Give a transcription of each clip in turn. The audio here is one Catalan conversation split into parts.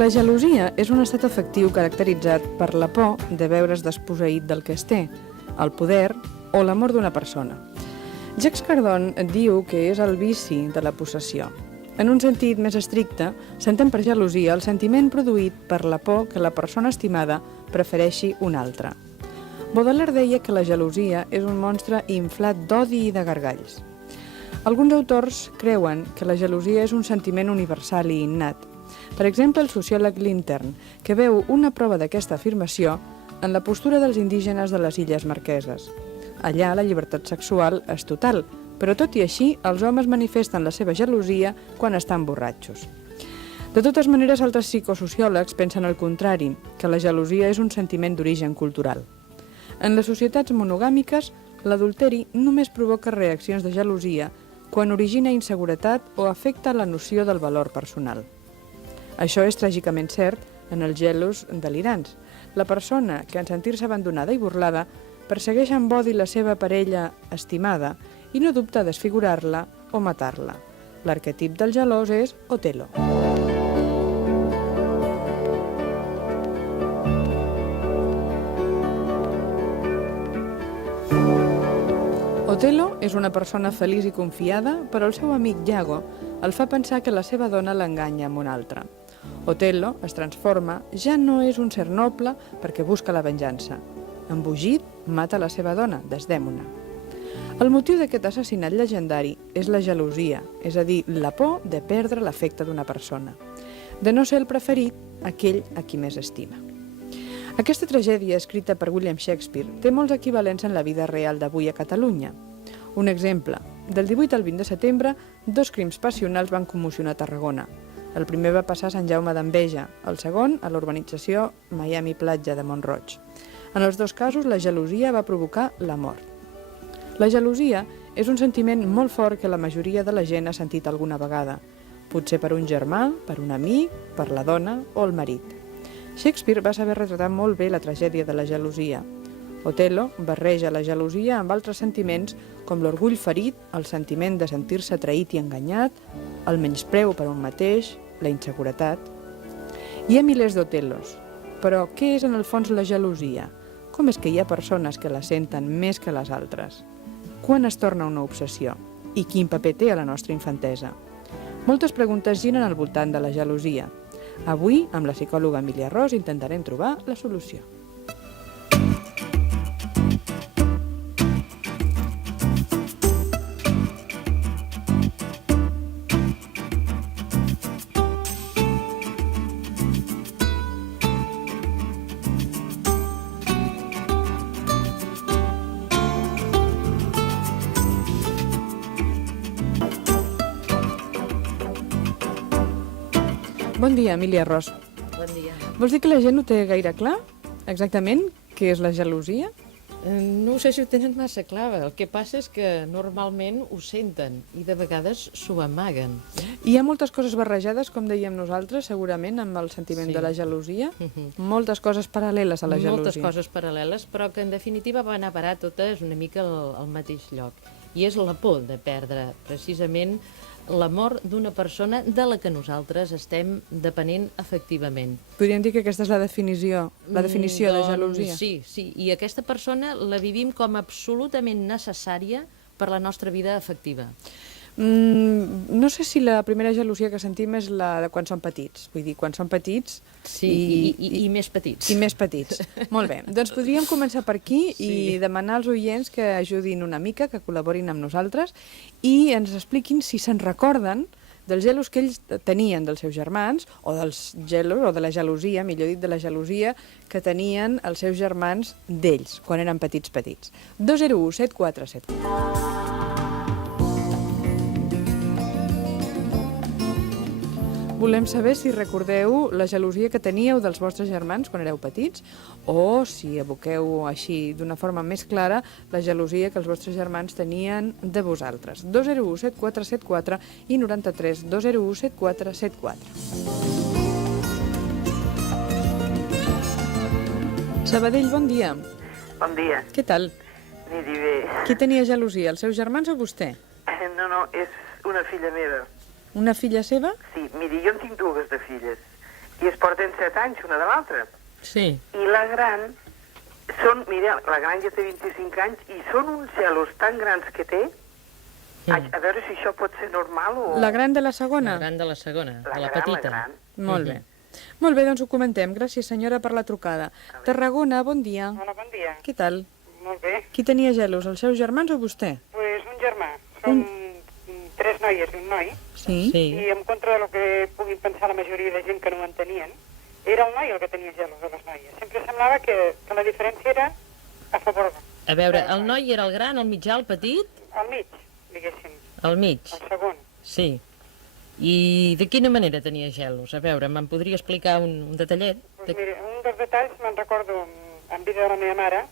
La gelosia és un estat afectiu caracteritzat per la por de veure's desposseït del que es té, el poder o l'amor d'una persona. Jacques Cardon diu que és el vici de la possessió. En un sentit més estricte, s'entén per gelosia el sentiment produït per la por que la persona estimada prefereixi una altra. Baudelaire deia que la gelosia és un monstre inflat d'odi i de gargalls. Alguns autors creuen que la gelosia és un sentiment universal i innat. Per exemple, el sociòleg Lintern, que veu una prova d'aquesta afirmació en la postura dels indígenes de les Illes Marqueses. Allà la llibertat sexual és total, però tot i així els homes manifesten la seva gelosia quan estan borratxos. De totes maneres, altres psicosociòlegs pensen el contrari, que la gelosia és un sentiment d'origen cultural. En les societats monogàmiques, l'adulteri només provoca reaccions de gelosia quan origina inseguretat o afecta la noció del valor personal. Això és tràgicament cert en els gelos delirants. La persona que, en sentir-se abandonada i burlada, persegueix amb odi la seva parella estimada i no dubta desfigurar-la o matar-la. L'arquetip del gelós és Otello. Otello és una persona feliç i confiada, però el seu amic Iago el fa pensar que la seva dona l'enganya amb una altra. Otello es transforma, ja no és un ser noble perquè busca la venjança. Embogit, mata la seva dona, Desdèmona. El motiu d'aquest assassinat llegendari és la gelosia, és a dir, la por de perdre l'afecte d'una persona, de no ser el preferit, aquell a qui més estima. Aquesta tragèdia, escrita per William Shakespeare, té molts equivalents en la vida real d'avui a Catalunya. Un exemple, del 18 al 20 de setembre, 2 crims passionals van commocionar Tarragona. El primer va passar a Sant Jaume d'Enveja, el segon a la urbanització Miami Platja de Mont-roig. En els dos casos, la gelosia va provocar la mort. La gelosia és un sentiment molt fort que la majoria de la gent ha sentit alguna vegada, potser per un germà, per un amic, per la dona o el marit. Shakespeare va saber retratar molt bé la tragèdia de la gelosia. Otello barreja la gelosia amb altres sentiments com l'orgull ferit, el sentiment de sentir-se traït i enganyat, el menyspreu per un mateix, la inseguretat. Hi ha milers d'Otellos, però què és en el fons la gelosia? Com és que hi ha persones que la senten més que les altres? Quan es torna una obsessió? I quin paper té a la nostra infantesa? Moltes preguntes giren al voltant de la gelosia. Avui, amb la psicòloga Emília Ros, intentarem trobar la solució. Bon dia, Emília Ros. Bon dia. Vols dir que la gent ho té gaire clar? Exactament què és la gelosia? No sé si ho tenen massa clar, el que passa és que normalment ho senten i de vegades s'ho amaguen. Hi ha moltes coses barrejades, com dèiem nosaltres, segurament, amb el sentiment de la gelosia. Moltes coses paral·leles a la gelosia. Moltes coses paral·leles, però que en definitiva van a parar totes una mica al mateix lloc. I és la por de perdre, precisament, l'amor d'una persona de la que nosaltres estem depenent afectivament. Podríem dir que aquesta és la definició de gelosia. Sí, i aquesta persona la vivim com absolutament necessària per la nostra vida afectiva. No sé si la primera gelosia que sentim és la de quan som petits. Vull dir, quan som petits... Sí, i més petits. I més petits. Molt bé. Doncs podríem començar per aquí i demanar als oients que ajudin una mica, que col·laborin amb nosaltres i ens expliquin si se'n recorden dels gelos que ells tenien dels seus germans, o dels gelos, o de la gelosia, millor dit, de la gelosia que tenien els seus germans d'ells, quan eren petits. 201 7474. Volem saber si recordeu la gelosia que teníeu dels vostres germans quan éreu petits o si evoqueu així d'una forma més clara la gelosia que els vostres germans tenien de vosaltres. 201 7474 i 93 201 7474. Sabadell, bon dia. Bon dia. Què tal? Miri bé. Qui tenia gelosia, els seus germans o vostè? No, és una filla meva. Una filla seva? Sí, miri, jo en tinc dues de filles. i es porten 7 anys una de l'altra. Sí. I la gran, mira, la gran ja té 25 anys i són uns gelos tan grans que té. A veure si això pot ser normal o... La gran de la segona? La gran de la segona, La de la gran, petita. la gran. Molt bé. Molt bé, doncs ho comentem. Gràcies, senyora, per la trucada. Tarragona, bon dia. Hola, bon dia. Què tal? Molt bé. Qui tenia gelos, els seus germans o vostè? Pues un germà. Som 3 noies i un noi. Sí. Sí. I en contra del que puguin pensar la majoria de gent que no ho entenien, era el noi el que tenia gelos de les noies. Sempre semblava que la diferència era a favor de... A veure, el noi era el gran, el mitjà, el petit? Al mig, diguéssim. Al mig. El segon. Sí. I de quina manera tenia gelos? A veure, me'n podria explicar un detallet? Pues mira, un dels detalls me'n recordo en vida de la meva mare,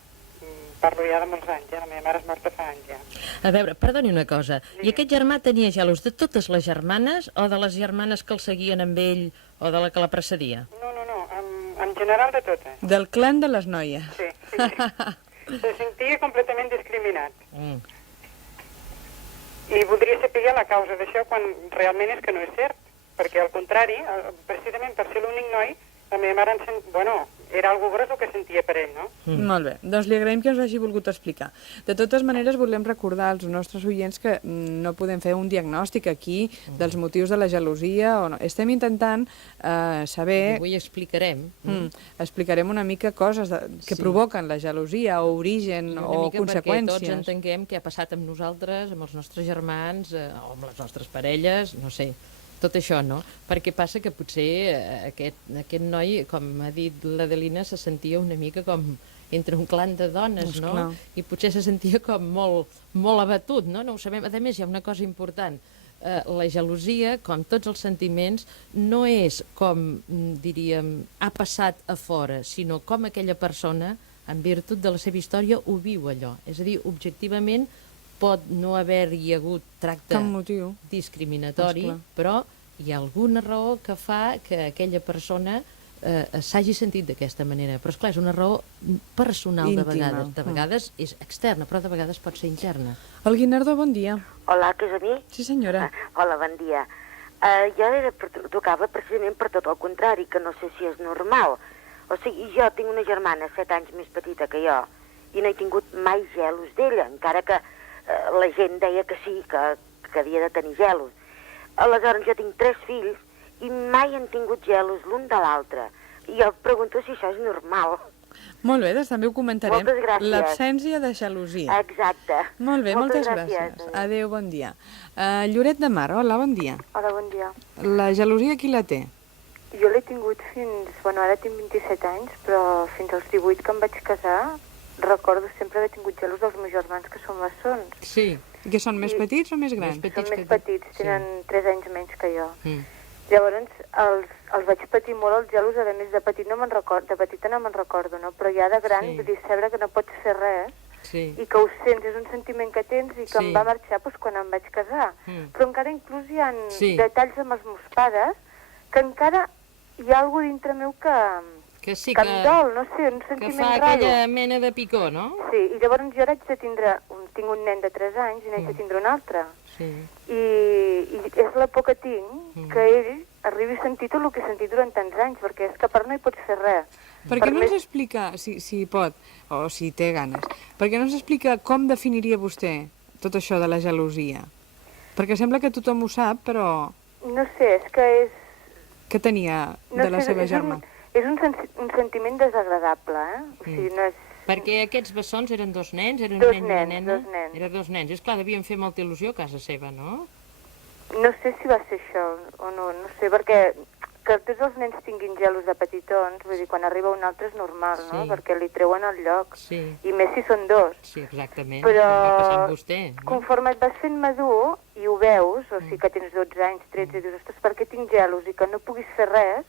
parlo ja de molts anys, la meva mare és morta fa anys ja. A veure, perdoni una cosa, i aquest germà tenia gelos de totes les germanes o de les germanes que el seguien amb ell o de la que la precedia? No, en general de totes. Del clan de les noies. Sí, sí. Se sentia completament discriminat. I voldria saber la causa d'això quan realment és que no és cert, perquè al contrari, precisament per ser l'únic noi, la meva mare era algo gros el que sentia per ell, no? Molt bé, doncs li agraïm que ens ho hagi volgut explicar. De totes maneres, volem recordar als nostres oients que no podem fer un diagnòstic aquí dels motius de la gelosia o no. Estem intentant saber... Avui explicarem. Explicarem una mica coses que provoquen la gelosia o origen I una o mica conseqüències. perquè tots entenguem què ha passat amb nosaltres, amb els nostres germans, o amb les nostres parelles, no sé, tot això, no? Perquè passa que potser aquest noi, com ha dit l'Adelina, se sentia una mica com entre un clan de dones, no? Clar. I potser se sentia com molt abatut, no? No ho sabem. A més, hi ha una cosa important. La gelosia, com tots els sentiments, no és com, diríem, ha passat a fora, sinó com aquella persona, en virtut de la seva història, ho viu allò. És a dir, objectivament, pot no haver-hi hagut tracte Cap motiu. discriminatori, Esclar. però hi ha alguna raó que fa que aquella persona s'hagi sentit d'aquesta manera. Però, esclar, és una raó personal de Íntima. vegades. De vegades és externa, però de vegades pot ser interna. El Guinardó, bon dia. Hola, que és a mi? Sí, senyora. Hola, bon dia. Jo tocava precisament per tot el contrari, que no sé si és normal. O sigui, jo tinc una germana 7 anys més petita que jo i no he tingut mai gelos d'ella, encara que la gent deia que sí, que havia de tenir gelos. Aleshores, jo tinc 3 fills i mai han tingut gelos l'un de l'altre. I jo em pregunto si això és normal. Molt bé, doncs també ho comentarem. Moltes gràcies. L'absència de gelosia. Exacte. Molt bé, moltes gràcies. Adéu, bon dia. Lloret de Mar, hola, bon dia. Hola, bon dia. La gelosia qui la té? Jo l'he tingut fins... Bueno, ara tinc 27 anys, però fins als 18 que em vaig casar, recordo sempre haver tingut gelos dels meus germans, que són maçons. Sí. I que són més petits o més grans? Són més petits, tenen 3 anys menys que jo. Mm. Llavors, els vaig patir molt els gelos, a més de petit no me'n recordo, de petita no me'n recordo, no? Però ja de gran, vull dir, saber que no pots fer res, i que ho sents, és un sentiment que tens i que em va marxar quan em vaig casar. Però encara inclús hi ha detalls amb els meus pares que encara hi ha alguna dintre meu que em dol, no sé, un sentiment raro. Que fa aquella mena de picor, no? Sí, i llavors jo tinc un nen de 3 anys i n'haig de tindre un altre. Sí. I és la por que tinc, que ell arribi a sentir tot el que he sentit durant tants anys, perquè és que a part no hi pots fer res. Per què no ens explica, si pot, o si té ganes, per què no ens explica com definiria vostè tot això de la gelosia? Perquè sembla que tothom ho sap, però... No sé, és que és... Què tenia de la seva germana? És un sentiment desagradable, O sigui, no és... Perquè aquests bessons eren 2 nens? Eren dos un nen i una nena? Dos nens. Eren 2 nens. És clar, devien fer molta il·lusió a casa seva, no? No sé si va ser això o no, no sé, perquè que tots els nens tinguin gelos de petitons, vull dir, quan arriba un altre és normal, no? Perquè li treuen el lloc. Sí. I més si són 2. Sí, exactament. Però com va passar amb vostè, no? Conforme et vas fent madur i ho veus, o sigui que tens 12 anys, 13, i dius, ostres, per què tinc gelos? I que no puguis fer res,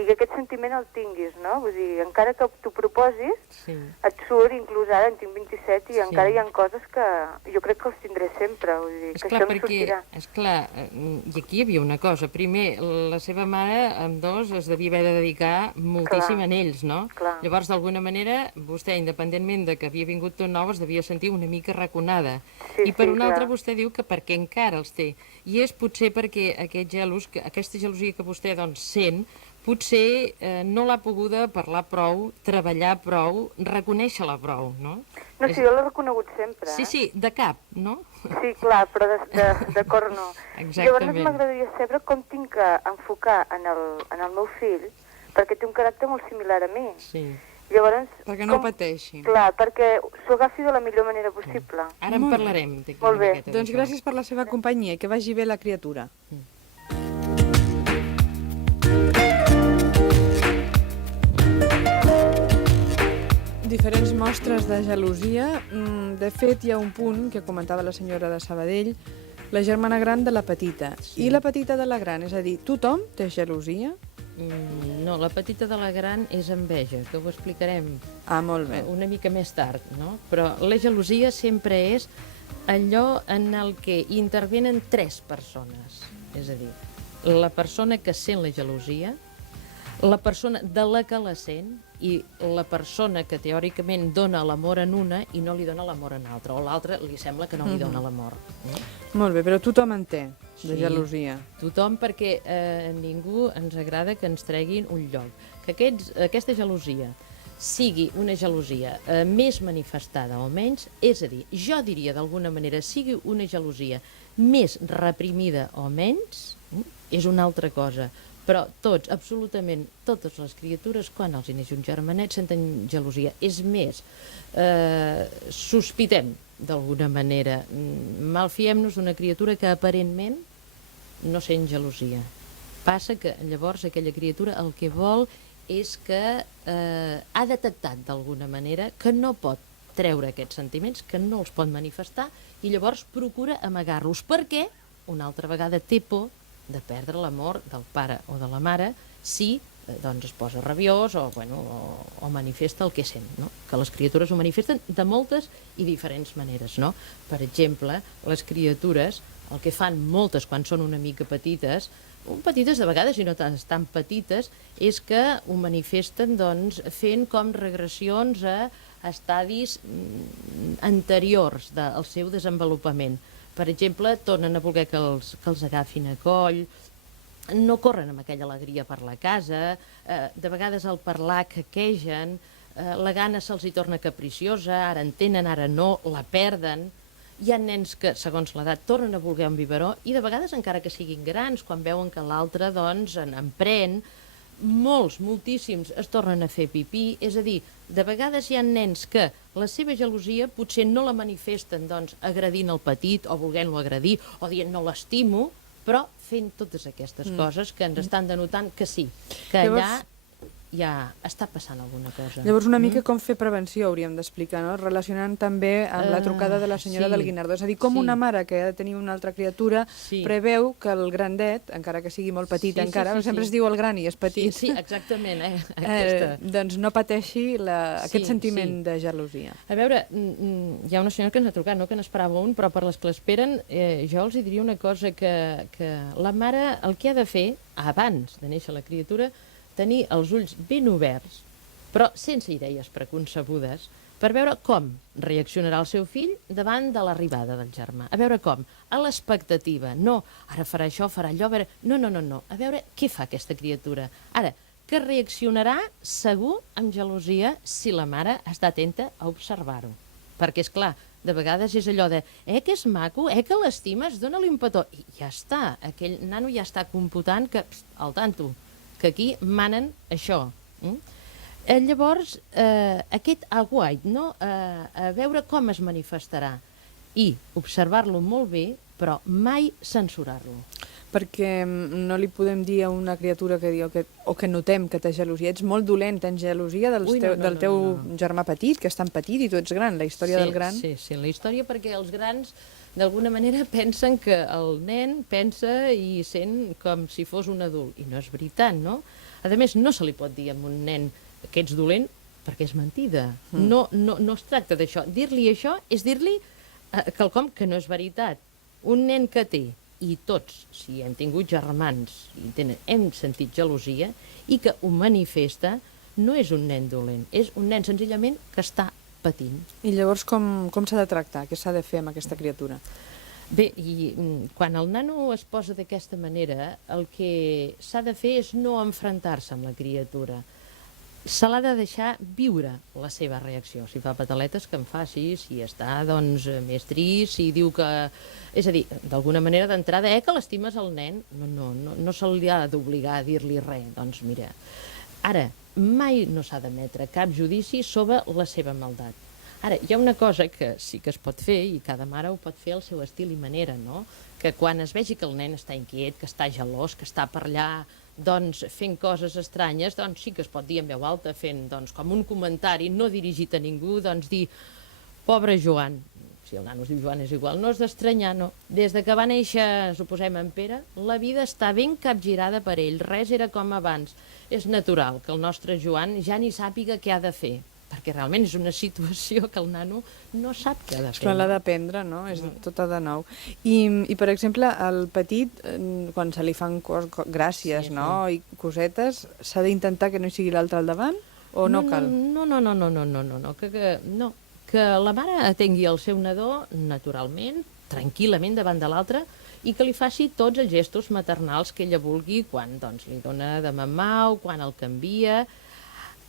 i que aquest sentiment el tinguis, no? Vull dir, encara que t'ho proposis, et surt, inclús ara en tinc 27, i encara hi ha coses que jo crec que els tindré sempre, vull dir, que això em sortirà. Esclar, i aquí hi havia una cosa. Primer, la seva mare, amb 2, es devia haver de dedicar moltíssim a ells, no? Llavors, d'alguna manera, vostè, independentment de que havia vingut tot nou, es devia sentir una mica raconada. I per una altra, vostè diu que perquè encara els té. I és potser perquè aquest gelos, aquesta gelosia que vostè doncs, sent, potser no l'ha poguda parlar prou, treballar prou, reconèixer-la prou, no? No, sí, jo l'he reconegut sempre. Sí, de cap, no? Sí, clar, però de cor no. Exactament. Llavors m'agradaria saber com tinc que enfocar en el meu fill, perquè té un caràcter molt similar a mi. Sí. Llavors, perquè no pateixi. Clar, perquè s'ho agafi de la millor manera possible. Ara en parlarem. Molt bé. Doncs gràcies per la seva companyia i que vagi bé la criatura. Diferents mostres de gelosia. De fet, hi ha un punt que comentava la senyora de Sabadell, la germana gran de la petita. I la petita de la gran, és a dir, tothom té gelosia? No, la petita de la gran és enveja, que ho explicarem Molt bé. una mica més tard, no? Però la gelosia sempre és allò en el que intervenen tres persones. És a dir, la persona que sent la gelosia, la persona de la que la sent i la persona que teòricament dona l'amor en una i no li dona l'amor en l'altra, o l'altra li sembla que no li dona l'amor. Molt bé, però tothom en té, de gelosia. Tothom, perquè a ningú ens agrada que ens treguin un lloc. Que aquesta gelosia sigui una gelosia més manifestada o menys, és a dir, jo diria d'alguna manera, sigui una gelosia més reprimida o menys, és una altra cosa. Però tots, absolutament totes les criatures, quan els neix un germanet, senten gelosia. És més, sospitem d'alguna manera, malfiem-nos d'una criatura que aparentment no sent gelosia. Passa que llavors aquella criatura el que vol és que ha detectat d'alguna manera que no pot treure aquests sentiments, que no els pot manifestar, i llavors procura amagar-los, perquè una altra vegada té por de perdre l'amor del pare o de la mare si doncs es posa rabiós o manifesta el que sent, no? Que les criatures ho manifesten de moltes i diferents maneres, no? Per exemple, les criatures el que fan moltes quan són una mica petites de vegades i no tan petites, és que ho manifesten doncs, fent com regressions a estadis anteriors del seu desenvolupament. Per exemple, tornen a voler que els agafin a coll, no corren amb aquella alegria per la casa, de vegades al parlar quequegen, la gana se'ls hi torna capriciosa, ara en tenen, ara no, la perden. Hi ha nens que, segons l'edat, tornen a voler un biberó i de vegades, encara que siguin grans, quan veuen que l'altre doncs, en pren, moltíssims es tornen a fer pipí, és a dir, de vegades hi ha nens que la seva gelosia potser no la manifesten doncs, agredint el petit o volent-lo agredir o dient no l'estimo, però fent totes aquestes coses que ens estan denotant que sí, que allà ja està passant alguna cosa. Llavors, una mica com fer prevenció, hauríem d'explicar, no? Relacionant també amb la trucada de la senyora del Guinardó. És a dir, com una mare que ha de tenir una altra criatura preveu que el grandet, encara que sigui molt petit encara, sempre es diu el gran i és petit, sí, exactament, doncs no pateixi aquest sentiment de gelosia. A veure, hi ha una senyora que ens ha trucat, no que n'esperava un, però per les que l'esperen, jo els diria una cosa, que la mare el que ha de fer, abans de néixer la criatura, tenir els ulls ben oberts, però sense idees preconcebudes, per veure com reaccionarà el seu fill davant de l'arribada del germà. A veure com, a l'expectativa, no, ara farà això, farà allò, no, a veure què fa aquesta criatura. Ara, que reaccionarà segur amb gelosia si la mare està atenta a observar-ho. Perquè, és clar, de vegades és allò de que és maco, que l'estimes, dóna-li un petó. I ja està, aquell nano ja està computant que, al tanto, que aquí manen això. Llavors, aquest aguait, no? A veure com es manifestarà i observar-lo molt bé, però mai censurar-lo. Perquè no li podem dir a una criatura que diu o que notem que té gelosia. Ets molt dolent, tens gelosia del teu germà petit, que és tan petit i tu ets gran, la història del gran. Sí, la història, perquè els grans d'alguna manera pensen que el nen pensa i sent com si fos un adult, i no és veritat, no? A més, no se li pot dir a un nen que ets dolent perquè és mentida. No es tracta d'això. Dir-li això és dir-li quelcom que no és veritat. Un nen que té, i tots, si hem tingut germans i hem sentit gelosia, i que ho manifesta, no és un nen dolent, és un nen senzillament que està patint. I llavors com s'ha de tractar? Què s'ha de fer amb aquesta criatura? Bé, i quan el nano es posa d'aquesta manera, el que s'ha de fer és no enfrontar-se amb la criatura. Se l'ha de deixar viure la seva reacció. Si fa pataletes, que en faci, si està, doncs, més trist, si diu que... És a dir, d'alguna manera d'entrada, que l'estimes el nen, no se li ha d'obligar a dir-li res. Doncs mira, ara, mai no s'ha d'emetre cap judici sobre la seva maldat. Ara, hi ha una cosa que sí que es pot fer, i cada mare ho pot fer al seu estil i manera, no? Que quan es vegi que el nen està inquiet, que està gelós, que està per allà doncs, fent coses estranyes, doncs sí que es pot dir en veu alta, fent doncs, com un comentari no dirigit a ningú, doncs dir, pobre Joan, si el nano es diu Joan és igual, no és d'estranyar, no. Des de que va néixer, suposem, en Pere, la vida està ben capgirada per ell, res era com abans. És natural que el nostre Joan ja ni sàpiga què ha de fer, perquè realment és una situació que el nano no sap què ha de fer. Esclar, l'ha d'aprendre, no? És tota de nou. I, per exemple, el petit, quan se li fan gràcies, Sí, no? I cosetes, s'ha d'intentar que no hi sigui l'altre al davant? O no cal? No, que la mare atengui el seu nadó naturalment, tranquil·lament davant de l'altre, i que li faci tots els gestos maternals que ella vulgui quan doncs, li dona de mamar o quan el canvia.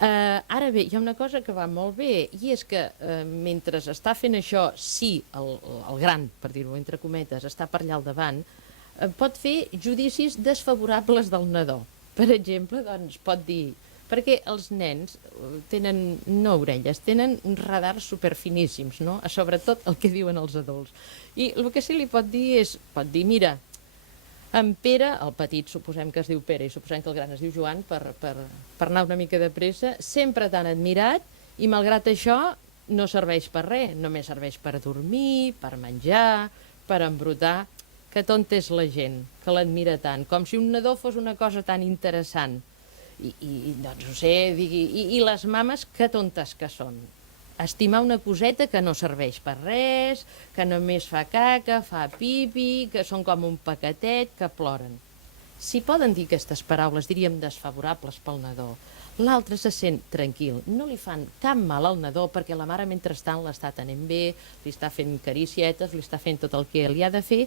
Ara bé, hi ha una cosa que va molt bé, i és que mentre està fent això, si el gran, per dir-ho entre cometes, està per allà al davant, pot fer judicis desfavorables del nadó. Per exemple, doncs, pot dir... Perquè els nens tenen, no orelles, tenen radars superfiníssims, no? Sobretot el que diuen els adults. I el que sí li pot dir és, mira, en Pere, el petit suposem que es diu Pere i suposem que el gran es diu Joan, per anar una mica de pressa, sempre t'han admirat i malgrat això no serveix per res, només serveix per dormir, per menjar, per embrutar. Que tonta és la gent que l'admira tant, com si un nadó fos una cosa tan interessant. I doncs ho sé, i les mames que tontes que són. Estimar una coseta que no serveix per res, que només fa caca, fa pipi, que són com un paquetet, que ploren. Si poden dir aquestes paraules, diríem, desfavorables pel nadó, l'altre se sent tranquil, no li fan cap mal al nadó perquè la mare mentrestant l'està tenint bé, li està fent caricietes, li està fent tot el que li ha de fer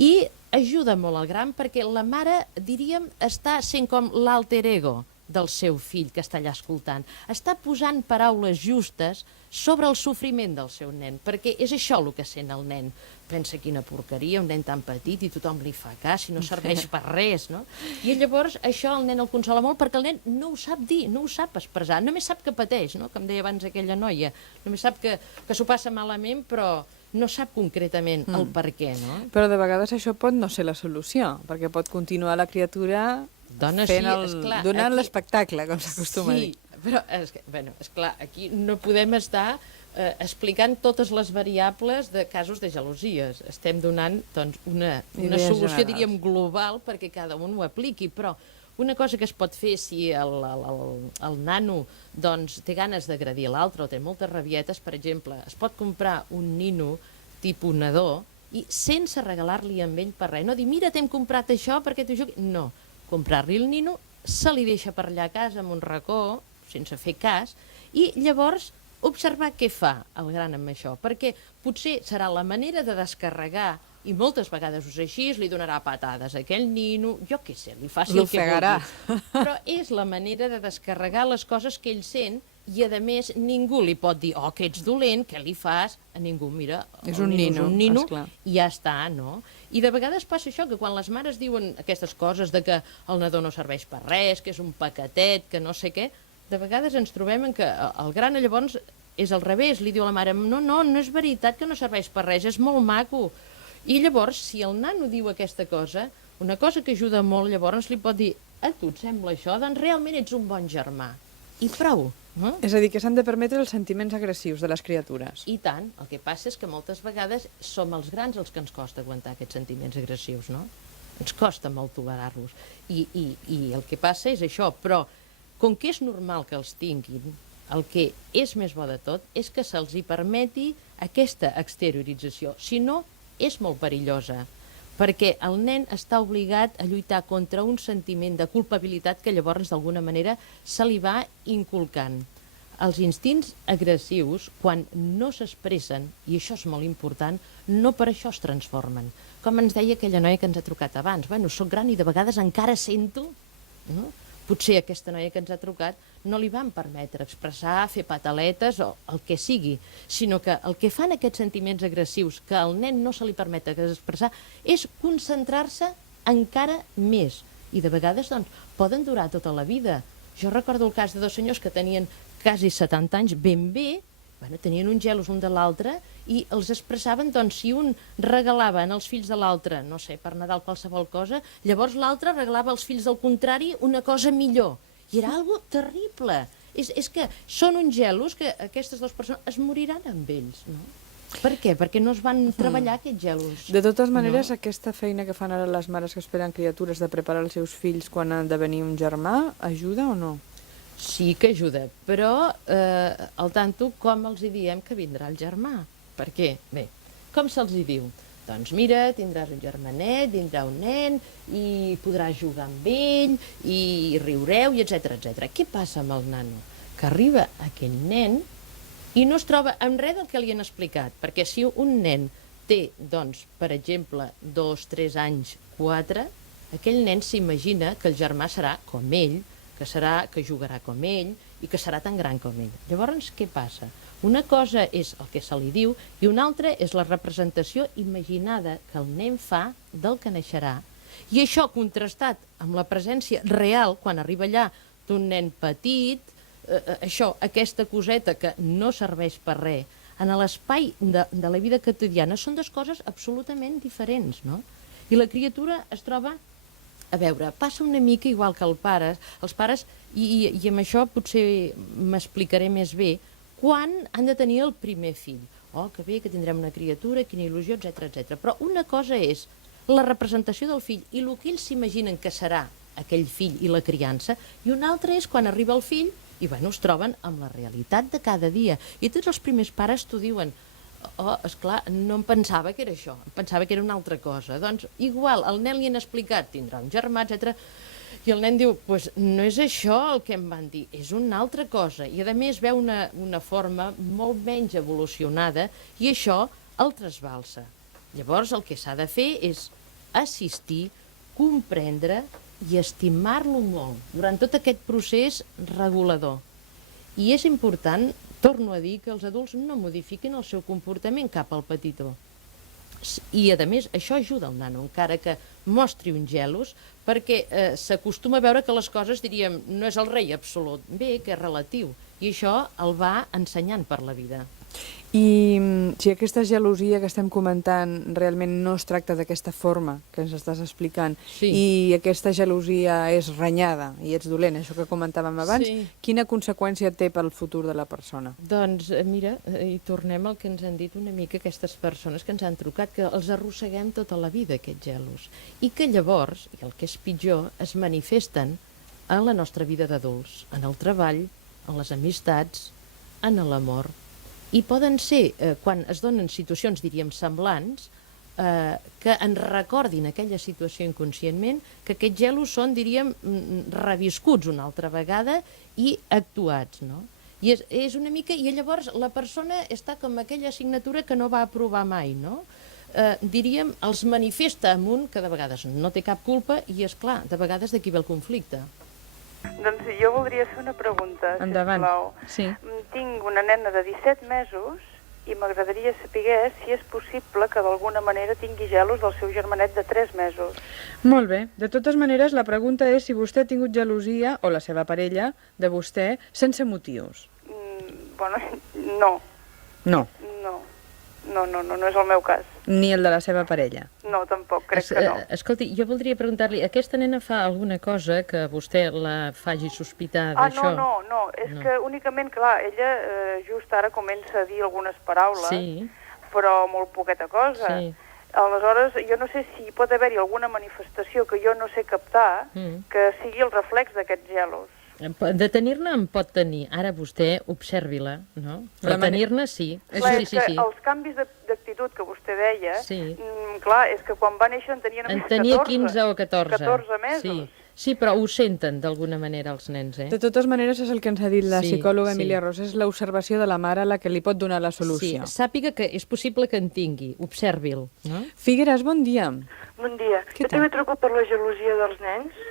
i ajuda molt al gran perquè la mare, diríem, està sent com l'alter ego del seu fill que està allà escoltant. Està posant paraules justes sobre el sofriment del seu nen, perquè és això el que sent el nen. Pensa quina porqueria, un nen tan petit i tothom li fa cas i no serveix per res, no? I llavors això el nen el consola molt perquè el nen no ho sap dir, no ho sap expressar, només sap que pateix, no? Com deia abans aquella noia, només sap que s'ho passa malament però no sap concretament el per què, no? Però de vegades això pot no ser la solució, perquè pot continuar la criatura donant l'espectacle, com s'acostuma a dir. Sí, però, esclar, aquí no podem estar explicant totes les variables de casos de gelosies. Estem donant doncs, una solució, diríem, global perquè cada un ho apliqui, però una cosa que es pot fer si el nano doncs, té ganes d'agredir l'altre o té moltes rabietes, per exemple, es pot comprar un nino tipus nadó i sense regalar-li amb ell per res. No dir, mira, t'hem comprat això perquè tu juguis. No, comprar-li el nino, se li deixa per allà a casa amb un racó, sense fer cas, i llavors observar què fa el gran amb això, perquè potser serà la manera de descarregar, i moltes vegades és així, li donarà patades a aquell nino, jo què sé, li faci el que vulgui. Però és la manera de descarregar les coses que ell sent i, a més, ningú li pot dir que ets dolent, què li fas? A ningú, mira, és un nino i ja està, no? I de vegades passa això, que quan les mares diuen aquestes coses de que el nadó no serveix per res, que és un paquetet, que no sé què, de vegades ens trobem en que el gran llavors és al revés, li diu a la mare, no és veritat que no serveix per res, és molt maco. I llavors, si el nano diu aquesta cosa, una cosa que ajuda molt, llavors li pot dir, a tu et sembla això? Doncs realment ets un bon germà. I prou. No? És a dir, que s'han de permetre els sentiments agressius de les criatures. I tant. El que passa és que moltes vegades som els grans els que ens costa aguantar aquests sentiments agressius, no? Ens costa molt tolerar-los. I el que passa és això, però com que és normal que els tinguin, el que és més bo de tot és que se'ls hi permeti aquesta exteriorització. Si no, és molt perillosa, perquè el nen està obligat a lluitar contra un sentiment de culpabilitat que llavors d'alguna manera se li va inculcant. els instints agressius, quan no s'expressen, i això és molt important, no per això es transformen. Com ens deia aquella noia que ens ha trucat abans, bueno, soc gran i de vegades encara sento, no? Potser aquesta noia que ens ha trucat no li van permetre expressar, fer pataletes o el que sigui, sinó que el que fan aquests sentiments agressius que al nen no se li permet expressar és concentrar-se encara més. I de vegades doncs, poden durar tota la vida. Jo recordo el cas de dos senyors que tenien quasi 70 anys ben bé, tenien uns gelos un de l'altre i els expressaven, doncs, si un regalava als fills de l'altre, no sé, per Nadal qualsevol cosa, llavors l'altre regalava als fills del contrari una cosa millor. I era algo terrible. És que són uns gelos que aquestes dues persones es moriran amb ells, no? Per què? Perquè no es van treballar aquests gelos. De totes maneres, aquesta feina que fan ara les mares que esperen criatures de preparar els seus fills quan han de venir un germà, ajuda o no? Sí que ajuda, però al tanto com els hi diem que vindrà el germà. Per què? Bé, com se'ls hi diu? Doncs mira, tindràs un germanet, vindrà un nen i podràs jugar amb ell i riureu, i etcètera, etcètera. Què passa amb el nano? Que arriba aquell nen i no es troba amb res del que li han explicat, perquè si un nen té, doncs, per exemple, 2, 3 anys, 4, aquell nen s'imagina que el germà serà com ell, que jugarà com ell i que serà tan gran com ell. Llavors, què passa? Una cosa és el que se li diu i una altra és la representació imaginada que el nen fa del que naixerà. I això contrastat amb la presència real, quan arriba allà d'un nen petit, aquesta coseta que no serveix per res, en l'espai de la vida quotidiana són dues coses absolutament diferents, no? I la criatura es troba, a veure, passa una mica igual que els pares, i amb això potser m'explicaré més bé, quan han de tenir el primer fill. Oh, que bé, que tindrem una criatura, quina il·lusió, etcètera, etcètera. Però una cosa és la representació del fill i el que ells s'imaginen que serà aquell fill i la criança, i una altra és quan arriba el fill i es troben amb la realitat de cada dia. I tots els primers pares t'ho diuen, oh, esclar, no em pensava que era això, em pensava que era una altra cosa. Doncs igual, al nen li han explicat, tindrà un germà, etcètera, i el nen diu, pues no és això el que em van dir, és una altra cosa. I a més veu una forma molt menys evolucionada i això el trasbalsa. Llavors el que s'ha de fer és assistir, comprendre i estimar-lo molt durant tot aquest procés regulador. I és important, torno a dir, que els adults no modifiquin el seu comportament cap al petitó. I, a més, això ajuda el nano, encara que mostri uns gelos, perquè s'acostuma a veure que les coses, diríem, no és el rei absolut, bé, que és relatiu, i això el va ensenyant per la vida. I si aquesta gelosia que estem comentant realment no es tracta d'aquesta forma que ens estàs explicant, i aquesta gelosia és renyada i ets dolent, això que comentàvem abans, quina conseqüència té pel futur de la persona? Doncs mira, i tornem al que ens han dit una mica aquestes persones que ens han trucat, que els arrosseguem tota la vida, aquests gelos, i que llavors, i el que és pitjor, es manifesten en la nostra vida d'adults, en el treball, en les amistats, en l'amor. I poden ser, quan es donen situacions, diríem, semblants, que ens recordin aquella situació inconscientment, que aquests gelos són, diríem, reviscuts una altra vegada i actuats, no? I és una mica... I llavors la persona està com aquella assignatura que no va aprovar mai, no? Diríem, els manifesta amb un que de vegades no té cap culpa i, és clar, de vegades d'aquí ve el conflicte. Doncs jo voldria fer una pregunta, sisplau. Sí. Tinc una nena de 17 mesos i m'agradaria saber si és possible que d'alguna manera tingui gelos del seu germanet de 3 mesos. Molt bé. De totes maneres, la pregunta és si vostè ha tingut gelosia, o la seva parella, de vostè, sense motius. Bueno, no. No. No és el meu cas. Ni el de la seva parella. No, tampoc, crec que no. Escolti, jo voldria preguntar-li, aquesta nena fa alguna cosa que vostè la faci sospitar d'això? No, és que únicament, clar, ella just ara comença a dir algunes paraules, però molt poqueta cosa. Aleshores, jo no sé si pot haver-hi alguna manifestació que jo no sé captar que sigui el reflex d'aquests gelos. De tenir-ne en pot tenir. Ara vostè observi-la, no? De tenir-ne sí. Sí. Els canvis d'actitud que vostè deia, clar, és que quan va néixer en tenia només 14. En tenia 15 o 14. 14 mesos. Sí, però ho senten d'alguna manera els nens, De totes maneres, és el que ens ha dit la psicòloga sí. Emília Ros, és l'observació de la mare la que li pot donar la solució. Sí, sàpiga que és possible que en tingui, observi'l. No? Figueres, bon dia. Bon dia. Jo també truco per la gelosia dels nens.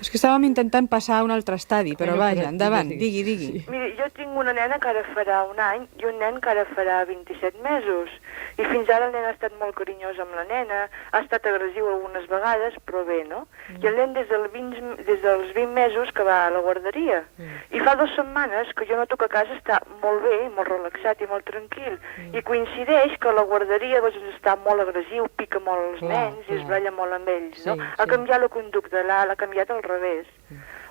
És que estàvem intentant passar a un altre estadi, però vaja, endavant, digui. Mira, jo tinc una nena que ara farà un any i un nen que ara farà 27 mesos. I fins ara el nen ha estat molt carinyós amb la nena, ha estat agressiu algunes vegades, però bé, no? I el nen des dels 20 mesos que va a la guarderia. I fa 2 setmanes que jo noto que a casa està molt bé, molt relaxat i molt tranquil. I coincideix que a la guarderia doncs, està molt agressiu, pica molt els nens i es balla molt amb ells, no? Ha canviat la conducta, l'ha canviat al revés.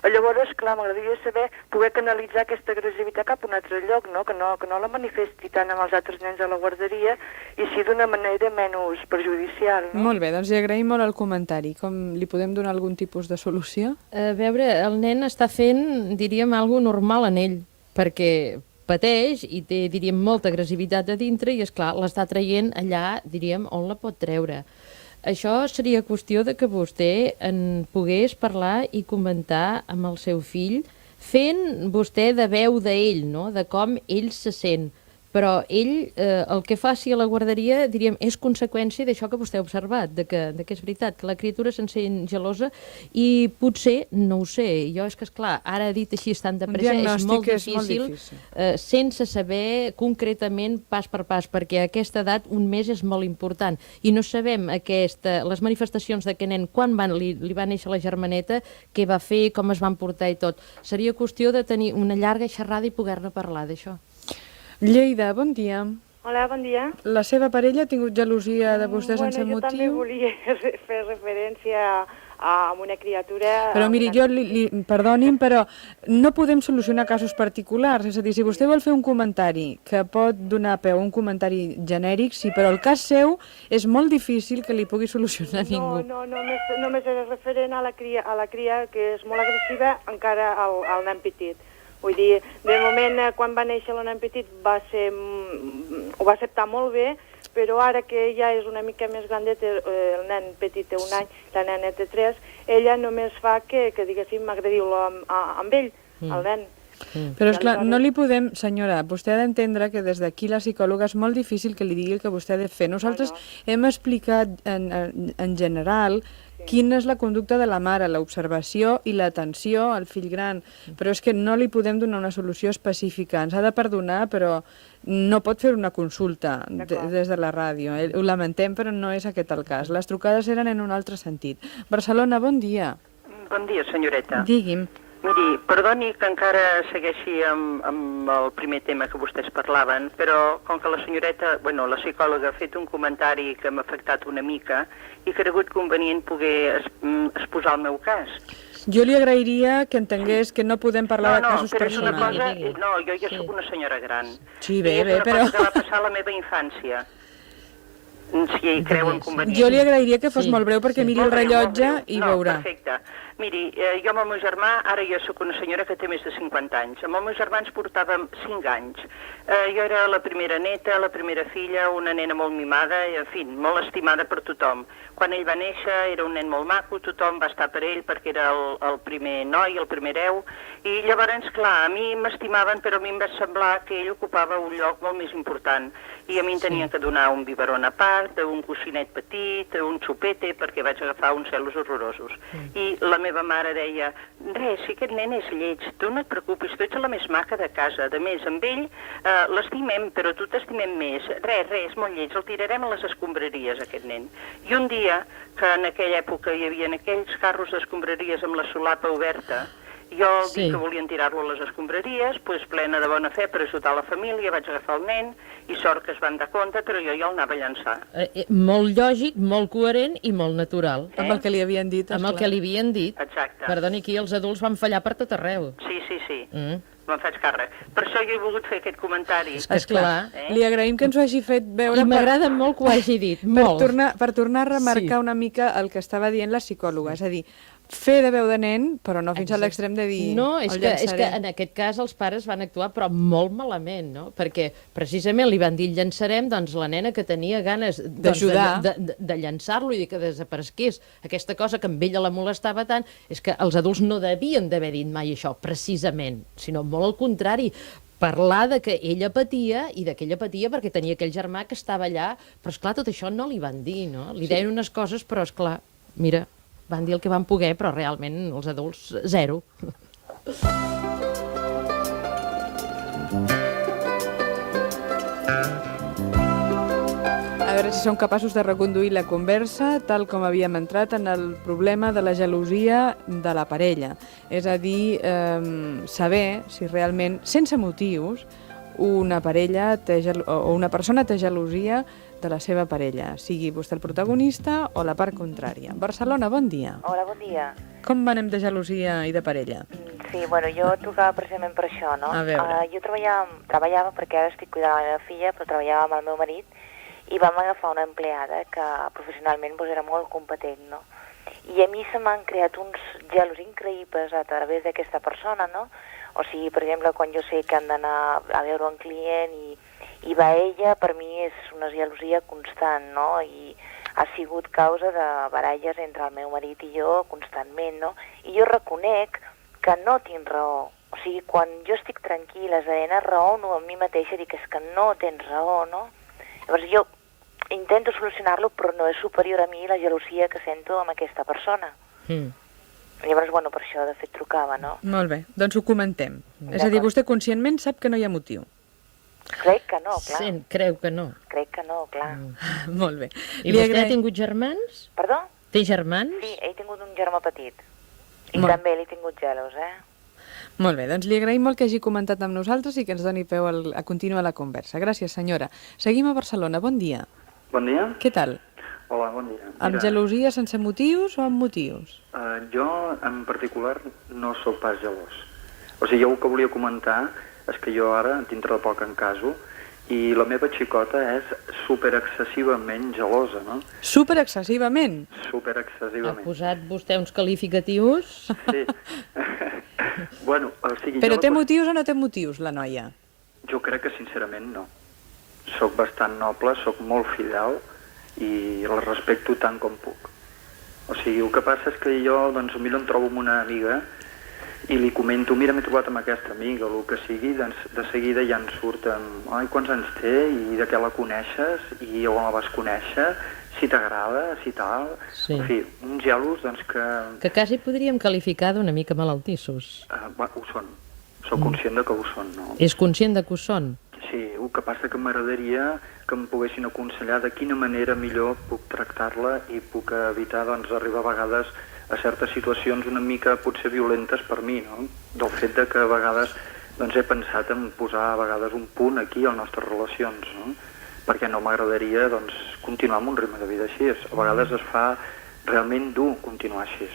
Llavors, clar, m'agradaria saber, poder canalitzar aquesta agressivitat cap a un altre lloc, no? Que no la manifesti tant amb els altres nens a la guarderia i sí d'una manera menys perjudicial, no? Molt bé, doncs li agraïm molt el comentari. Com li podem donar algun tipus de solució? A veure, el nen està fent, diríem, algo normal en ell, perquè pateix i té, diríem, molta agressivitat a dintre i, esclar, l'està traient allà, diríem, on la pot treure. Això seria qüestió de que vostè en pogués parlar i comentar amb el seu fill, fent vostè de veu d'ell, no? De com ell se sent. Però ell, el que faci a la guarderia, diríem, és conseqüència d'això que vostè ha observat, de que és veritat, que la criatura se'n sent gelosa i potser, no ho sé, jo és que, esclar, ara dit així estan de pressa, és molt difícil, sense saber concretament pas per pas, perquè a aquesta edat un mes és molt important i no sabem les manifestacions d'aquest nen, quan li va néixer la germaneta, què va fer, com es van portar i tot. Seria qüestió de tenir una llarga xerrada i poder-ne parlar d'això. Lleida, bon dia. Hola, bon dia. La seva parella ha tingut gelosia de vostè sense motiu? Jo també volia fer referència a una criatura... Però miri, perdoni'm, però no podem solucionar casos particulars. És a dir, si vostè vol fer un comentari que pot donar peu a un comentari genèric, sí, però el cas seu és molt difícil que li pugui solucionar ningú. No, només és referent a la cria que és molt agressiva encara al nen petit. Vull dir, de moment, quan va néixer el nen petit ho va acceptar molt bé, però ara que ja és una mica més grandet, el nen petit té 1 any, la nena té 3, ella només fa que diguéssim, m'agradiu amb ell, el nen. Però, esclar, no li podem... Senyora, vostè ha d'entendre que des d'aquí la psicòloga és molt difícil que li digui el que vostè ha de fer. Nosaltres hem explicat en general quina és la conducta de la mare, l'observació i l'atenció al fill gran, però és que no li podem donar una solució específica. Ens ha de perdonar, però no pot fer una consulta des de la ràdio. Ho lamentem, però no és aquest el cas. Les trucades eren en un altre sentit. Barcelona, bon dia. Bon dia, senyoreta. Digui'm. Miri, perdoni que encara segueixi amb el primer tema que vostès parlaven, però com que la senyoreta, la psicòloga ha fet un comentari que m'ha afectat una mica, he cregut convenient poder exposar el meu cas. Jo li agrairia que entengués que no podem parlar de casos personals. No, jo ja soc una senyora gran. Sí, bé, però... És una cosa que va passar a la meva infància. Si hi creuen convenient. Jo li agrairia que fos molt breu perquè miri el rellotge i veurà. Perfecte. Miri, jo amb el meu germà, ara jo sóc una senyora que té més de 50 anys. Amb el meu germà ens portàvem 5 anys. Jo era la primera neta, la primera filla, una nena molt mimada, i, en fi, molt estimada per tothom. Quan ell va néixer era un nen molt maco, tothom va estar per ell perquè era el primer noi, el primer hereu, i llavors, clar, a mi m'estimaven, però a mi em va semblar que ell ocupava un lloc molt més important. I a mi em tenien que donar un biberon a part, un coixinet petit, un xupete, perquè vaig agafar uns celos horrorosos. I la meva mare deia, res, si aquest nen és lleig, tu no et preocupis, tu ets la més maca de casa. A més, amb ell l'estimem, però tu t'estimem més. Res, molt lleig, el tirarem a les escombraries, aquest nen. I un dia, que en aquella època hi havia aquells carros d'escombraries amb la solapa oberta, jo el dia que volien tirar-lo a les escombraries, plena de bona fe per ajudar la família, vaig agafar el nen i sort que es van dar compte, però jo el anava a llançar. Molt lògic, molt coherent i molt natural. Amb el que li havien dit. Amb el que li havien dit. Exacte. Perdoni, aquí els adults van fallar per tot arreu. Sí. me'n faig càrrec. Per això jo he volgut fer aquest comentari. Esclar. Li agraïm que ens ho hagi fet veure... I m'agrada molt que ho hagi dit, molt. Per tornar a remarcar una mica el que estava dient la psicòloga, és a dir, fer de veu de nen, però no fins a l'extrem de dir... No, és que en aquest cas els pares van actuar però molt malament, no? Perquè precisament li van dir llançarem, doncs la nena que tenia ganes d'ajudar, de llançar-lo i que desaparegués aquesta cosa que amb ella la molestava tant, és que els adults no devien d'haver dit mai això, precisament, sinó molt al contrari, parlar de que ella patia i de que ella patia perquè tenia aquell germà que estava allà, però esclar, tot això no li van dir, no? Li deien unes coses, però esclar, mira, van dir el que van poder, però realment els adults, zero. A veure si som capaços de reconduir la conversa tal com havíem entrat en el problema de la gelosia de la parella. És a dir, saber si realment, sense motius, una parella o una persona té gelosia de la seva parella, sigui vostè el protagonista o la part contrària. Barcelona, bon dia. Hola, bon dia. Com anem de gelosia i de parella? Sí, bueno, jo trucava precisament per això, no? A veure. Jo treballava, perquè ara estic cuidant la meva filla, però treballava amb el meu marit, i vam agafar una empleada que professionalment era molt competent, no? I a mi se m'han creat uns gelos increïbles a través d'aquesta persona, no? O sigui, per exemple, quan jo sé que han d'anar a veure un client i va ella, per mi és una gelosia constant, no? I ha sigut causa de baralles entre el meu marit i jo constantment, no? I jo reconec que no tinc raó. O sigui, quan jo estic tranquil·la, serena, raono a mi mateixa i dic és que no tens raó, no? Llavors jo intento solucionar-lo, però no és superior a mi la gelosia que sento amb aquesta persona. Llavors, bueno, per això de fet trucava, no? Molt bé, doncs ho comentem. És a dir, vostè conscientment sap que no hi ha motiu. Crec que no, clar. Sí, creu que no. Crec que no, clar. Molt bé. I vostè ha tingut germans? Perdó? Té germans? Sí, he tingut un germà petit. I també l'he tingut gelos, Molt bé, doncs li agraïm molt que hagi comentat amb nosaltres i que ens doni peu a continuar la conversa. Gràcies, senyora. Seguim a Barcelona. Bon dia. Bon dia. Què tal? Hola, bon dia. Amb gelosia sense motius o amb motius? Jo, en particular, no sóc pas gelós. O sigui, jo el que volia comentar és que jo ara, dintre de poc en caso, i la meva xicota és superexcessivament gelosa, no? Superexcessivament? Superexcessivament. Ha posat vostè uns qualificatius? Sí. Bueno, o sigui... Però té motius o no té motius, la noia? Jo crec que, sincerament, no. Soc bastant noble, soc molt fidel i la respecto tant com puc. O sigui, el que passa és que jo, doncs, potser em trobo amb una amiga i li comento, mira, m'he trobat amb aquesta amiga, o el que sigui, doncs, de seguida ja en surten, ai, quants anys té, i de què la coneixes, i on la vas conèixer, si t'agrada, si tal... Sí. En fi, uns gelos, doncs, que... Que quasi podríem qualificar d'una mica malaltissos. Ho són. Soc conscient de que ho són, no? És conscient de que ho són? Sí, el que passa que m'agradaria que em poguessin aconsellar de quina manera millor puc tractar-la i puc evitar, doncs, arribar a vegades a certes situacions una mica potser violentes per mi, no? Del fet de que a vegades doncs, he pensat en posar a vegades un punt aquí a les nostres relacions, no? Perquè no m'agradaria doncs, continuar amb un ritme de vida així. A vegades es fa realment dur continuar així.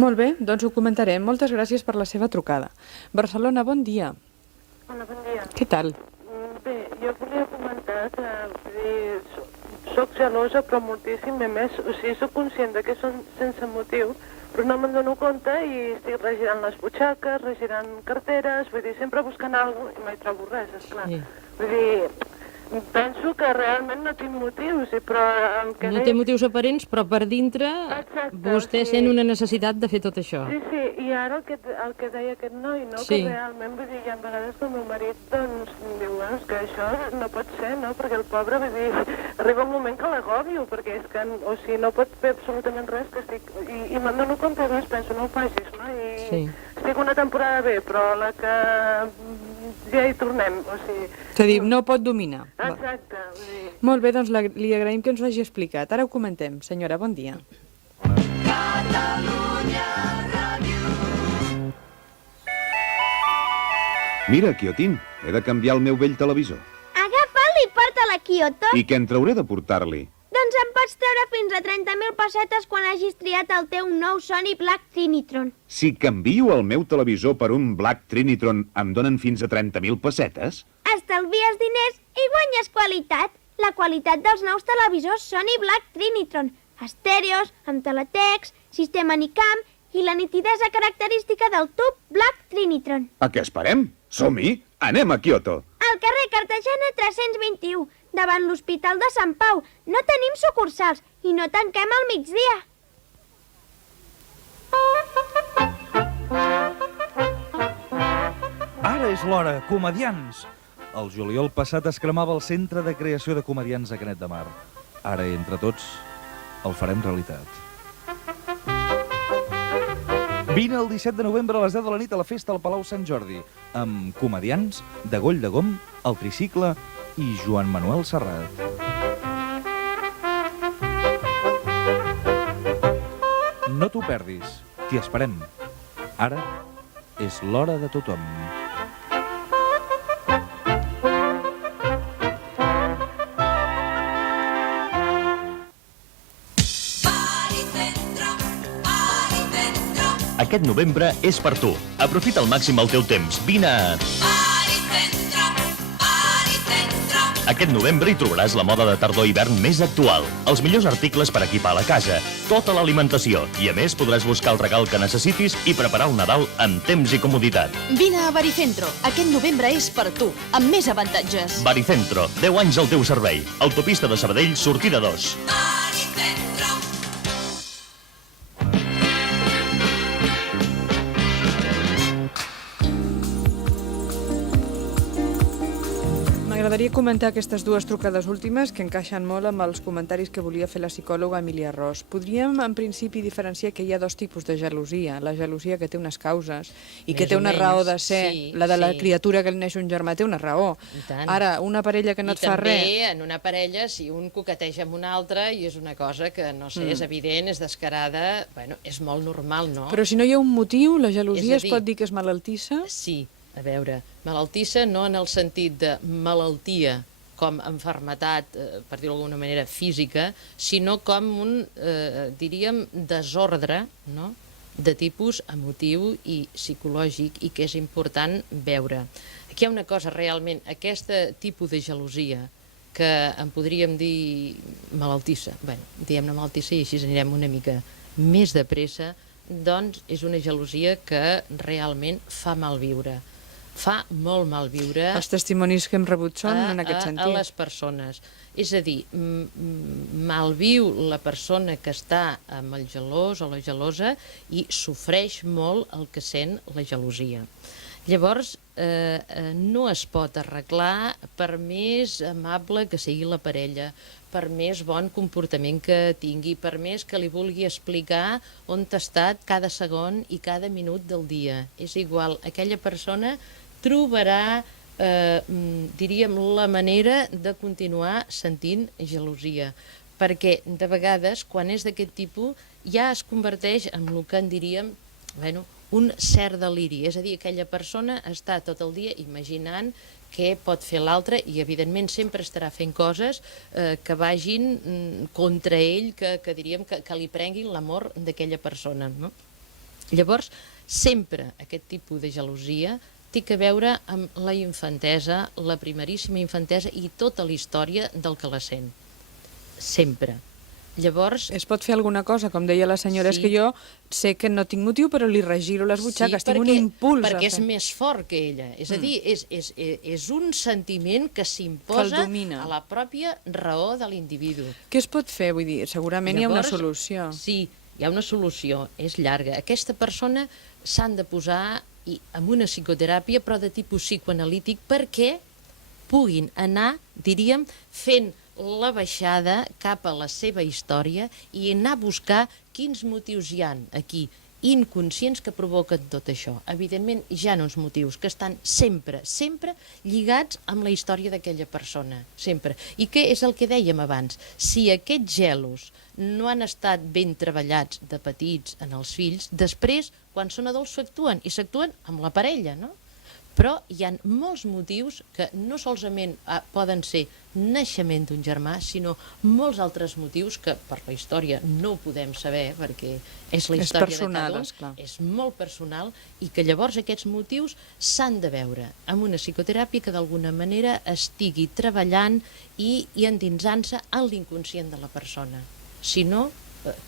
Molt bé, doncs ho comentarem. Moltes gràcies per la seva trucada. Barcelona, bon dia. Hola, bon dia. Què tal? Bé, jo volia comentar que soc gelosa, però moltíssim, a més, o sigui, soc conscient de que són sense motiu, però no me'n dono compte i estic regirant les butxaques, regirant carteres, vull dir, sempre buscant alguna cosa i mai trobo res, esclar. Sí. Vull dir, penso que realment no tinc motius, però el que no té motius aparents, però per dintre vostè sent una necessitat de fer tot això. Sí, sí, i ara el que deia aquest noi, no? Que realment, vull dir, hi ha vegades que el meu marit, doncs, diu, bueno, és que això no pot ser, no? Perquè el pobre, vull dir, arriba un moment que l'agobio, perquè és que, o sigui, no pot fer absolutament res, que estic... I me'n dono compte, doncs, penso, no ho facis, no? I estic una temporada bé, però la que ja hi tornem, o sigui... És a dir, no pot dominar. Exacte. Molt bé, doncs li agraïm que ens ho hagi explicat. Ara ho comentem. Senyora, bon dia. Mira, Quiotín, he de canviar el meu vell televisor. Agafa'l i porta-la a Kyoto. I què en trauré de portar-li? Doncs em pots pots treure fins a 30.000 pessetes quan hagis triat el teu nou Sony Black Trinitron. Si canvio el meu televisor per un Black Trinitron, em donen fins a 30.000 pessetes? Estalvies diners i guanyes qualitat. La qualitat dels nous televisors Sony Black Trinitron. Estèreos, amb teletext, sistema Nicam i la nitidesa característica del tub Black Trinitron. A què esperem? Som-hi! Anem a Kyoto! Al carrer Cartagena 321, davant l'Hospital de Sant Pau. No tenim sucursals i no tanquem al migdia. Ara és l'hora, comedians! El juliol passat es cremava el Centre de Creació de Comedians a Canet de Mar. Ara, entre tots, el farem realitat. Vine el 17 de novembre a les 10 de la nit a la festa al Palau Sant Jordi, amb comedians de Goll de Gom, El Tricicle i Joan Manuel Serrat. No t'ho perdis, t'hi esperem. Ara és l'hora de tothom. Aquest novembre és per tu. Aprofita al màxim el teu temps. Vine a... Aquest novembre hi trobaràs la moda de tardor-hivern més actual, els millors articles per equipar la casa, tota l'alimentació i, a més, podràs buscar el regal que necessitis i preparar el Nadal amb temps i comoditat. Vine a Baricentro. Aquest novembre és per tu, amb més avantatges. Baricentro, 10 anys al teu servei. Autopista de Sabadell, sortida 2. M'agradaria comentar aquestes dues trucades últimes que encaixen molt amb els comentaris que volia fer la psicòloga Emília Ros. Podríem, en principi, diferenciar que hi ha dos tipus de gelosia. La gelosia que té unes causes i que té una raó de ser. La de la criatura que li neix un germà té una raó. Ara, una parella que no et fa res... I també en una parella, si un coqueteja amb un altre i és una cosa que, no sé, és evident, és descarada, bueno, és molt normal, no? Però si no hi ha un motiu, la gelosia es pot dir que és malaltissa? Sí. A veure, malaltissa no en el sentit de malaltia com enfermetat, per dir-ho d'alguna manera, física, sinó com un, diríem, desordre, no?, de tipus emotiu i psicològic i que és important veure. Aquí hi ha una cosa realment, aquest tipus de gelosia que en podríem dir malaltissa, bé, diem-ne malaltissa i així anirem una mica més de pressa, doncs és una gelosia que realment fa malviure. Fa molt mal viure... Els testimonis que hem rebut són en aquest sentit. A les persones. És a dir, malviu la persona que està amb el gelós o la gelosa i sofreix molt el que sent la gelosia. Llavors, no es pot arreglar per més amable que sigui la parella, per més bon comportament que tingui, per més que li vulgui explicar on t'ha estat cada segon i cada minut del dia. És igual, aquella persona trobarà, diríem, la manera de continuar sentint gelosia. Perquè, de vegades, quan és d'aquest tipus, ja es converteix en el que en diríem, bueno, un cert deliri. És a dir, aquella persona està tot el dia imaginant què pot fer l'altre i, evidentment, sempre estarà fent coses que vagin contra ell, que diríem que li prenguin l'amor d'aquella persona, no? Llavors, sempre aquest tipus de gelosia té a veure amb la infantesa, la primeríssima infantesa i tota la història del que la sent. Sempre. Llavors... Es pot fer alguna cosa, com deia la senyora, és que jo sé que no tinc motiu, però li regiro les butxaques, tinc un impuls. Perquè és més fort que ella. És a dir, és un sentiment que s'imposa a la pròpia raó de l'individu. Què es pot fer? Vull dir, segurament hi ha una solució. Sí, hi ha una solució, és llarga. Aquesta persona s'han de posar amb una psicoteràpia, però de tipus psicoanalític, perquè puguin anar, diríem, fent la baixada cap a la seva història i anar a buscar quins motius hi han aquí, inconscients, que provoquen tot això. Evidentment, hi ha uns motius que estan sempre, sempre lligats amb la història d'aquella persona, sempre. I què és el que dèiem abans? Si aquests gelos no han estat ben treballats de petits en els fills, després, quan són adults, s'actuen, i s'actuen amb la parella, no? Però hi ha molts motius que no solament poden ser naixement d'un germà, sinó molts altres motius que per la història no ho podem saber, perquè és la història de cada un, és molt personal, i que llavors aquests motius s'han de veure amb una psicoteràpia que d'alguna manera estigui treballant i endinsant-se en l'inconscient de la persona. Si no,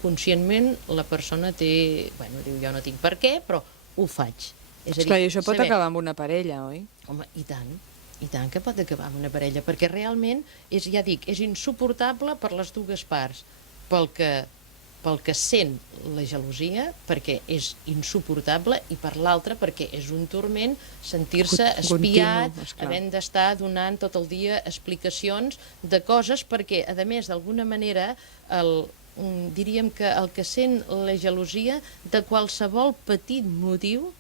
conscientment la persona té... Bueno, diu, jo no tinc per què, però ho faig. Esclar, i això pot acabar amb una parella, oi? Home, i tant que pot acabar amb una parella, perquè realment, ja dic, és insuportable per les dues parts, pel que sent la gelosia, perquè és insuportable, i per l'altra perquè és un turment sentir-se espiat, havent d'estar donant tot el dia explicacions de coses, perquè, a més, d'alguna manera, diríem que el que sent la gelosia de qualsevol petit motiu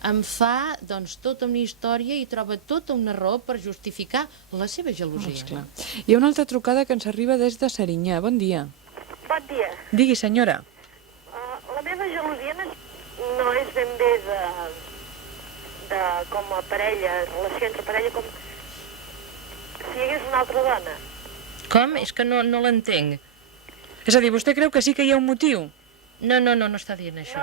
em fa tota una història i troba tota una raó per justificar la seva gelosia. Hi ha una altra trucada que ens arriba des de Serinyà. Bon dia. Bon dia. Digui, senyora. La meva gelosia no és ben bé de com a parella, relació entre parella, com si hi hagués una altra dona. Com? És que no l'entenc. És a dir, vostè creu que sí que hi ha un motiu? No està dient això.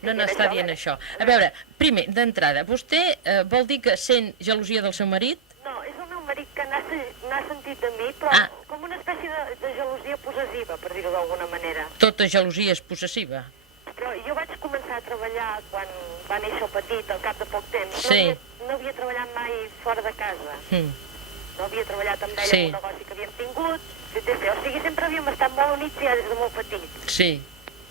No està dient això. A veure, primer, d'entrada, vostè vol dir que sent gelosia del seu marit? No, és el meu marit que n'ha sentit de mi, però com una espècie de gelosia possessiva, per dir-ho d'alguna manera. Tota gelosia és possessiva. Però jo vaig començar a treballar quan va néixer el petit, al cap de poc temps. Sí. No havia treballat mai fora de casa. No havia treballat amb ella en un negoci que havíem tingut, etc. O sigui, sempre havíem estat molt units ja des de molt petit. Sí.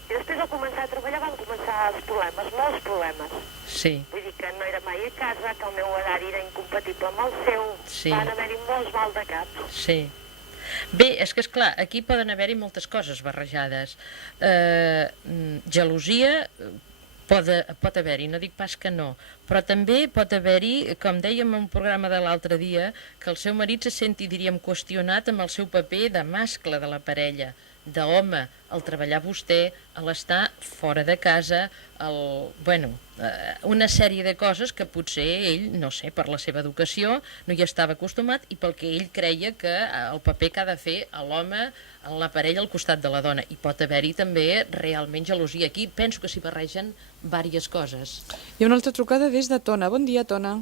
I després al començar a treballar van començar els problemes, molts problemes. Sí. Vull dir que no era mai a casa, que el meu horari era incompatible amb el seu. Sí. Van haver-hi molts mal de cap. Sí. Bé, és que, esclar, aquí poden haver-hi moltes coses barrejades. Gelosia pot haver-hi, no dic pas que no, però també pot haver-hi, com dèiem en un programa de l'altre dia, que el seu marit se senti, diríem, qüestionat amb el seu paper de mascle de la parella, d'home, al treballar vostè, a l'estar fora de casa, una sèrie de coses que potser ell, no sé, per la seva educació, no hi estava acostumat i pel que ell creia que el paper que ha de fer l'home en la parella al costat de la dona. I pot haver-hi també realment gelosia. Aquí penso que s'hi barregen diverses coses. Hi ha una altra trucada des de Tona. Bon dia, Tona.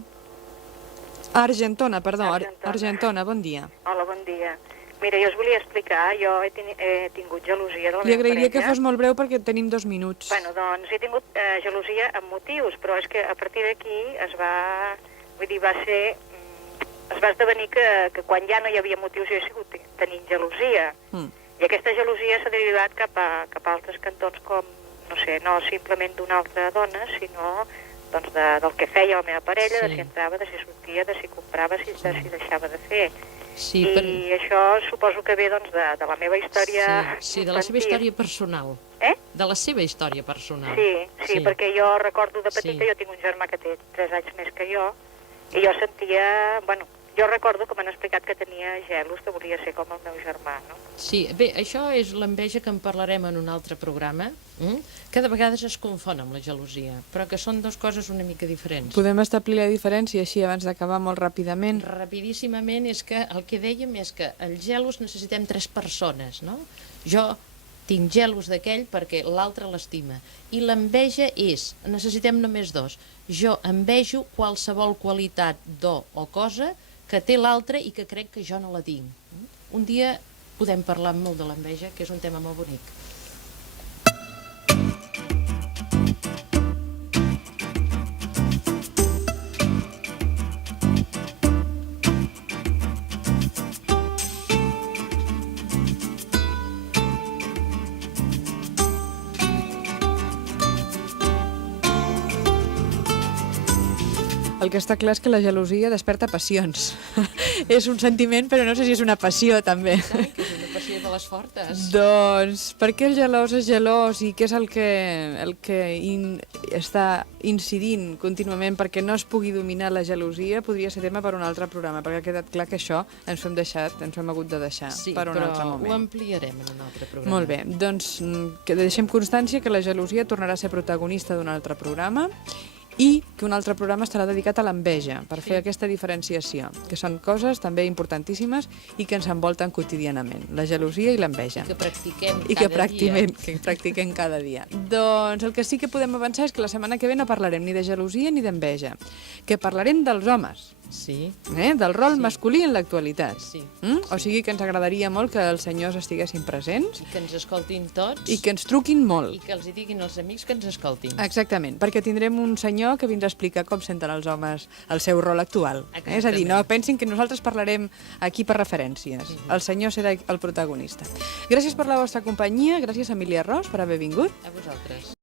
Argentona, perdó. Argentona, bon dia. Hola, bon dia. Mira, jo us volia explicar, jo he tingut gelosia de la meva parella. Li agrairia que fos molt breu perquè tenim 2 minuts. Bueno, doncs he tingut gelosia amb motius, però és que a partir d'aquí es va esdevenir que quan ja no hi havia motius jo he sigut tenint gelosia. I aquesta gelosia s'ha derivat cap a altres cantons com, no sé, no simplement d'una altra dona, sinó doncs del que feia la meva parella, de si entrava, de si sortia, de si comprava, de si deixava de fer. Sí, I això suposo que ve doncs, de la meva història Sí, de la seva història personal. De la seva història personal. Sí, perquè jo recordo de petita, jo tinc un germà que té 3 anys més que jo, i jo sentia, jo recordo que m'han explicat que tenia gelos, que volia ser com el meu germà, no? Sí, bé, això és l'enveja que en parlarem en un altre programa, que de vegades es confon amb la gelosia, però que són 2 coses una mica diferents. Podem establir la diferència així abans d'acabar molt ràpidament? Rapidíssimament és que el que dèiem és que el gelos necessitem 3 persones, no? Jo tinc gelos d'aquell perquè l'altre l'estima. I l'enveja és, necessitem només 2. Jo envejo qualsevol qualitat, do o cosa que té l'altre i que crec que jo no la tinc. Un dia podem parlar molt de l'enveja, que és un tema molt bonic. El que està clar és que la gelosia desperta passions. És un sentiment, però no sé si és una passió, també. Que és una passió de les fortes. Doncs, per què el gelós és gelós i què és el que està incidint contínuament perquè no es pugui dominar la gelosia podria ser tema per un altre programa, perquè ha quedat clar que això ens ho hem hagut de deixar per un altre moment. Sí, però ho ampliarem en un altre programa. Molt bé, doncs que deixem constància que la gelosia tornarà a ser protagonista d'un altre programa i que un altre programa estarà dedicat a l'enveja, per fer aquesta diferenciació, que són coses també importantíssimes i que ens envolten quotidianament, la gelosia i l'enveja. Que practiquem Que practiquem cada dia. Doncs el que sí que podem avançar és que la setmana que ve no parlarem ni de gelosia ni d'enveja, que parlarem dels homes. Sí. Del rol masculí en l'actualitat. Sí. O sigui que ens agradaria molt que els senyors estiguessin presents. I que ens escoltin tots. I que ens truquin molt. I que els hi diguin als amics que ens escoltin. Exactament, perquè tindrem un senyor que vindrà a explicar com senten els homes el seu rol actual. És a dir, no pensin que nosaltres parlarem aquí per referències. El senyor serà el protagonista. Gràcies per la vostra companyia, gràcies a Emília Ros per haver vingut. A vosaltres.